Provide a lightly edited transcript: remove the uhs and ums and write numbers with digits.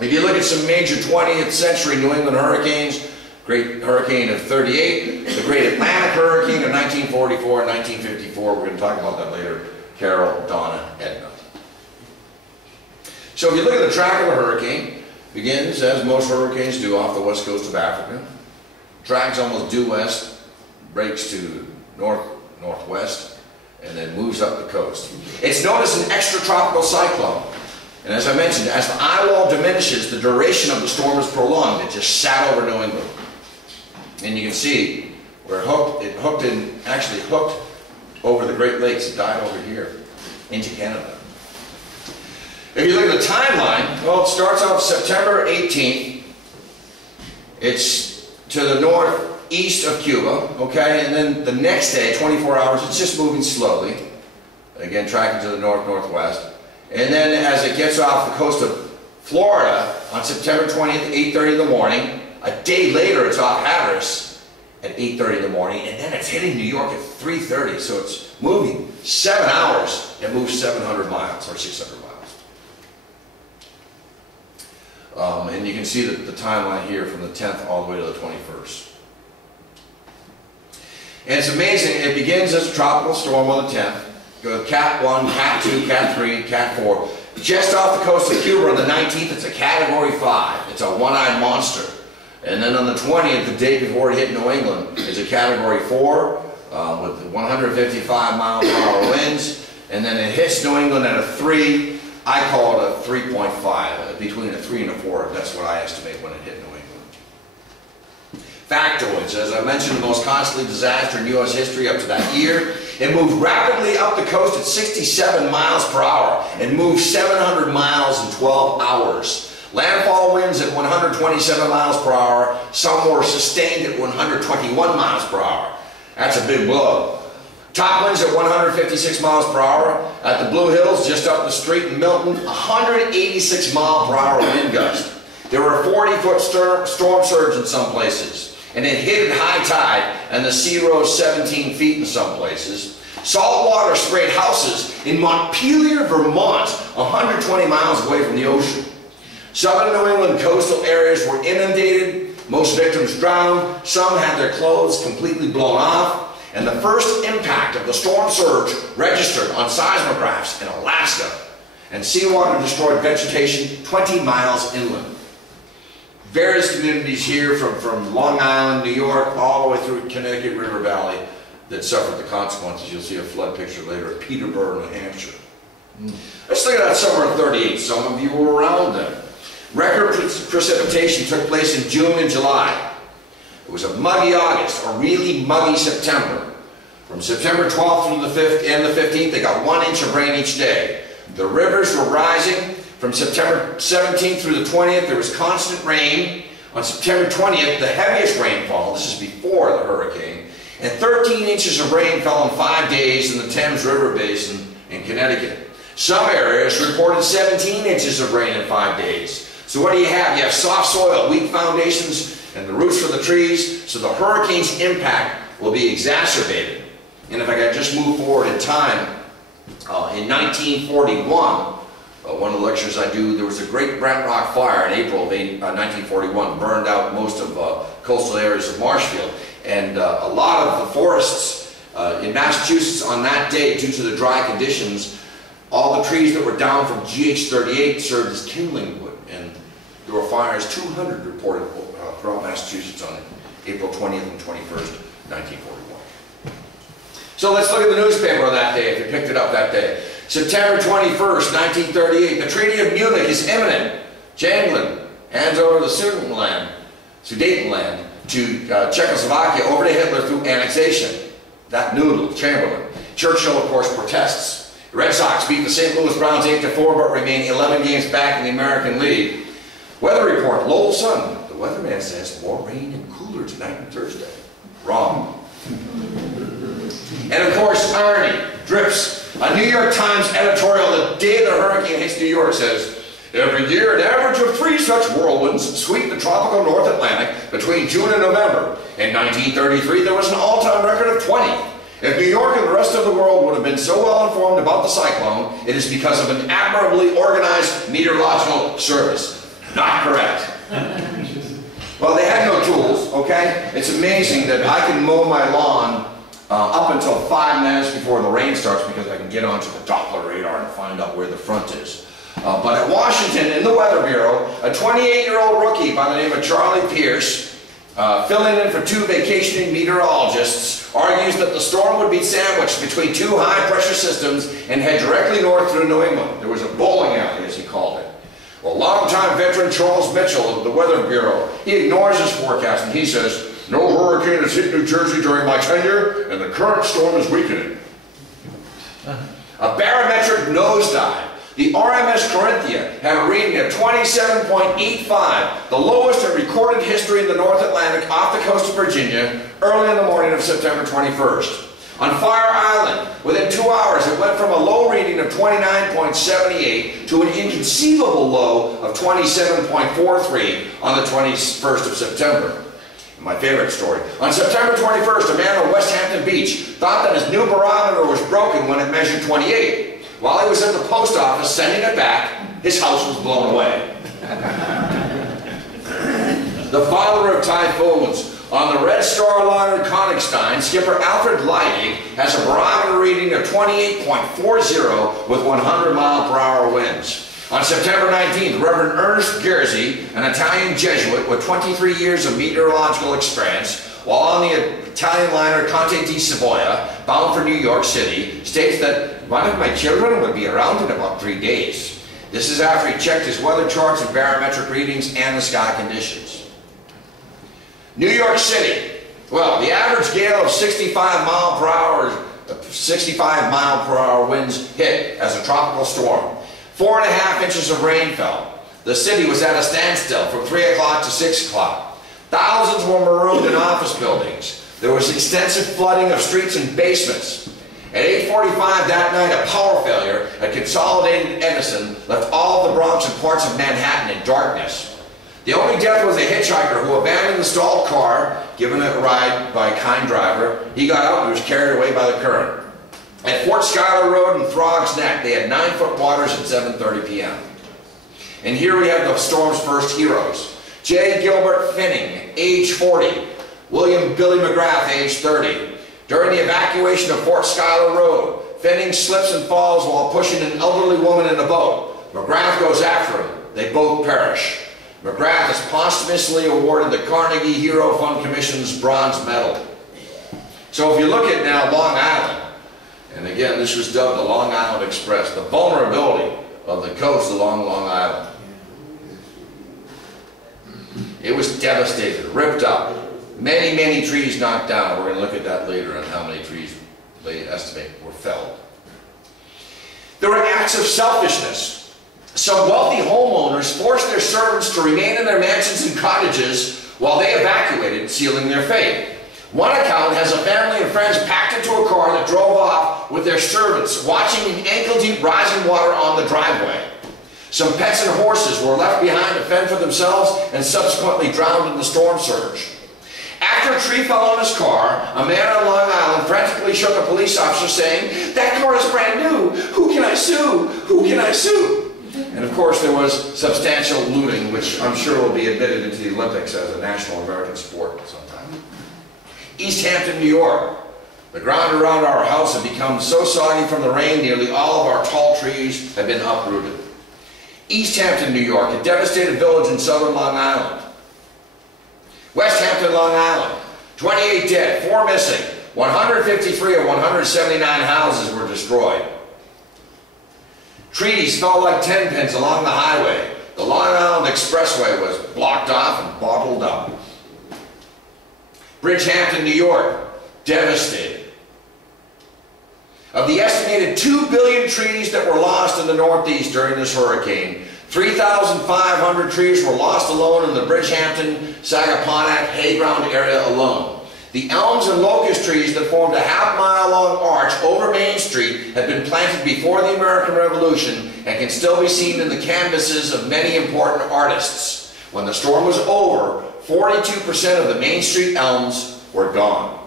If you look at some major 20th century New England hurricanes, Great Hurricane of 38, the Great Atlantic Hurricane of 1944 and 1954, we're going to talk about that later, Carol, Donna, Edna. So if you look at the track of a hurricane, begins, as most hurricanes do, off the west coast of Africa, drags almost due west, breaks to northwest, and then moves up the coast. It's known as an extratropical cyclone. And as I mentioned, as the eye wall diminishes, the duration of the storm is prolonged. It just sat over New England. And you can see where it actually hooked over the Great Lakes. It died over here into Canada. If you look at the timeline, well, it starts off September 18th. It's to the northeast of Cuba, okay? And then the next day, 24 hours, it's just moving slowly. Again, tracking to the northwest. And then as it gets off the coast of Florida on September 20th, 8:30 in the morning, a day later it's off Hatteras at 8:30 in the morning, and then it's hitting New York at 3:30, so it's moving 7 hours. It moves 700 miles or 600 miles. And you can see the timeline here from the 10th all the way to the 21st. And it's amazing, it begins as a tropical storm on the 10th. Go Cat 1, Cat 2, Cat 3, Cat 4. Just off the coast of Cuba on the 19th, it's a Category 5. It's a one-eyed monster. And then on the 20th, the day before it hit New England, it's a Category 4 with 155 mile per hour winds. And then it hits New England at a 3. I call it a 3.5, between a 3 and a 4. That's what I estimate when it hit New England. Factoids, as I mentioned, the most costly disaster in U.S. history up to that year. It moved rapidly up the coast at 67 miles per hour and moved 700 miles in 12 hours. Landfall winds at 127 miles per hour. Some were sustained at 121 miles per hour. That's a big blow. Top winds at 156 miles per hour. At the Blue Hills, just up the street in Milton, 186 mile per hour wind gust. There were 40-foot storm surge in some places. And it hit at high tide, and the sea rose 17 feet in some places. Salt water sprayed houses in Montpelier, Vermont, 120 miles away from the ocean. Southern New England coastal areas were inundated. Most victims drowned. Some had their clothes completely blown off. And the first impact of the storm surge registered on seismographs in Alaska. And seawater destroyed vegetation 20 miles inland. Various communities here from Long Island, New York, all the way through Connecticut River Valley that suffered the consequences. You'll see a flood picture later at Peterborough, New Hampshire. Let's look at that summer of 38. Some of you were around then. Record precipitation took place in June and July. It was a muggy August, a really muggy September. From September 12th through the 5th and the 15th, they got 1 inch of rain each day. The rivers were rising. From September 17th through the 20th, there was constant rain. On September 20th, the heaviest rainfall, this is before the hurricane, and 13 inches of rain fell in 5 days in the Thames River Basin in Connecticut. Some areas reported 17 inches of rain in 5 days. So what do you have? You have soft soil, weak foundations, and the roots for the trees, so the hurricane's impact will be exacerbated. And if I could just move forward in time, in 1941, one of the lectures I do, there was a great Brent Rock fire in April of 1941, burned out most of coastal areas of Marshfield. And a lot of the forests in Massachusetts on that day, due to the dry conditions, all the trees that were down from GH38 served as kindling wood. And there were fires, 200 reported throughout Massachusetts on April 20th and 21st, 1941. So let's look at the newspaper on that day, if you picked it up that day. September 21st, 1938, the Treaty of Munich is imminent. Chamberlain hands over the Sudetenland to Czechoslovakia, over to Hitler through annexation. That noodle, Chamberlain. Churchill, of course, protests. The Red Sox beat the St. Louis Browns 8-4, but remain 11 games back in the American League. Weather report, Lowell Sun. The weatherman says more rain and cooler tonight and Thursday. Wrong. And of course, irony, drips. A New York Times editorial the day the hurricane hits New York says, every year an average of 3 such whirlwinds sweep the tropical North Atlantic between June and November. In 1933, there was an all-time record of 20. If New York and the rest of the world would have been so well informed about the cyclone, it is because of an admirably organized meteorological service. Not correct. Well, they had no tools, okay? It's amazing that I can mow my lawn up until 5 minutes before the rain starts because I can get onto the Doppler radar and find out where the front is. But at Washington, in the Weather Bureau, a 28-year-old rookie by the name of Charlie Pierce, filling in for 2 vacationing meteorologists, argues that the storm would be sandwiched between 2 high-pressure systems and head directly north through New England. There was a bowling alley, as he called it. Well, longtime veteran Charles Mitchell of the Weather Bureau, he ignores his forecast and he says, "No hurricane has hit New Jersey during my tenure, and the current storm is weakening." A barometric nosedive. The RMS Corinthia had a reading of 27.85, the lowest in recorded history in the North Atlantic off the coast of Virginia, early in the morning of September 21st. On Fire Island, within 2 hours, it went from a low reading of 29.78 to an inconceivable low of 27.43 on the 21st of September. My favorite story. On September 21st, a man on West Hampton Beach thought that his new barometer was broken when it measured 28. While he was at the post office sending it back, his house was blown away. The father of typhoons. On the Red Star liner Königstein, skipper Alfred Leidig has a barometer reading of 28.40 with 100-mile-per-hour winds. On September 19th, Reverend Ernest Gerzi, an Italian Jesuit with 23 years of meteorological experience, while on the Italian liner Conte di Savoia, bound for New York City, states that one of my children will be around in about 3 days. This is after he checked his weather charts and barometric readings and the sky conditions. New York City. Well, the average gale of 65 mile per hour winds hit as a tropical storm. 4.5 inches of rain fell. The city was at a standstill from 3 o'clock to 6 o'clock. Thousands were marooned in office buildings. There was extensive flooding of streets and basements. At 8:45 that night, a power failure at Consolidated Edison left all of the Bronx and parts of Manhattan in darkness. The only death was a hitchhiker who abandoned the stalled car, given a ride by a kind driver. He got out and was carried away by the current. At Fort Schuyler Road and Throgs Neck, they had 9-foot waters at 7:30 p.m. And here we have the storm's first heroes. J. Gilbert Finning, age 40. William Billy McGrath, age 30. During the evacuation of Fort Schuyler Road, Finning slips and falls while pushing an elderly woman in a boat. McGrath goes after him. They both perish. McGrath is posthumously awarded the Carnegie Hero Fund Commission's Bronze Medal. So if you look at now Long Island, and again this was dubbed the Long Island Express, the vulnerability of the coast along Long Island. It was devastated, ripped up, many, many trees knocked down. We're going to look at that later on how many trees they estimate were felled. There were acts of selfishness. Some wealthy homeowners forced their servants to remain in their mansions and cottages while they evacuated, sealing their fate. One account has a family of friends packed into a car that drove off with their servants, watching an ankle-deep rising water on the driveway. Some pets and horses were left behind to fend for themselves and subsequently drowned in the storm surge. After a tree fell on his car, a man on Long Island frantically shook a police officer saying, "That car is brand new. Who can I sue? Who can I sue?" And of course there was substantial looting, which I'm sure will be admitted into the Olympics as a national American sport sometime. East Hampton, New York. The ground around our house had become so soggy from the rain, nearly all of our tall trees had been uprooted. East Hampton, New York, a devastated village in southern Long Island. West Hampton, Long Island. 28 dead, 4 missing. 153 of 179 houses were destroyed. Trees fell like 10 pins along the highway. The Long Island Expressway was blocked off and bottled up. Bridgehampton, New York, devastated. Of the estimated 2 billion trees that were lost in the Northeast during this hurricane, 3,500 trees were lost alone in the Bridgehampton, Sagaponack, Hayground area alone. The elms and locust trees that formed a half-mile-long arch over Main Street had been planted before the American Revolution and can still be seen in the canvases of many important artists. When the storm was over, 42% of the Main Street elms were gone.